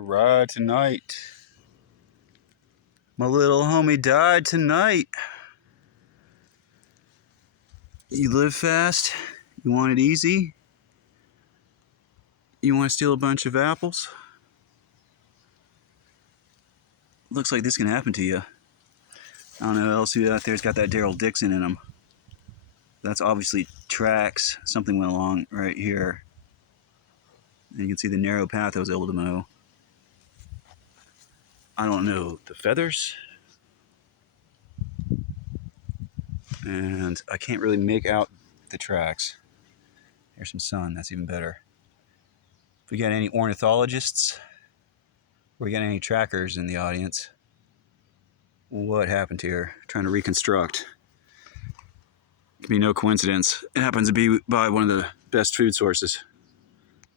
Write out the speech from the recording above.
Ride tonight. My little homie died tonight. You live fast? You want it easy? You want to steal a bunch of apples? Looks like this can happen to you. I don't know who else out there's got that Daryl Dixon in him. That's obviously tracks. Something went along right here. And you can see the narrow path I was able to mow. I don't know, the feathers? And I can't really make out the tracks. Here's some sun, that's even better. If we got any ornithologists, or we got any trackers in the audience, what happened here? Trying to reconstruct. It can be no coincidence. It happens to be by one of the best food sources.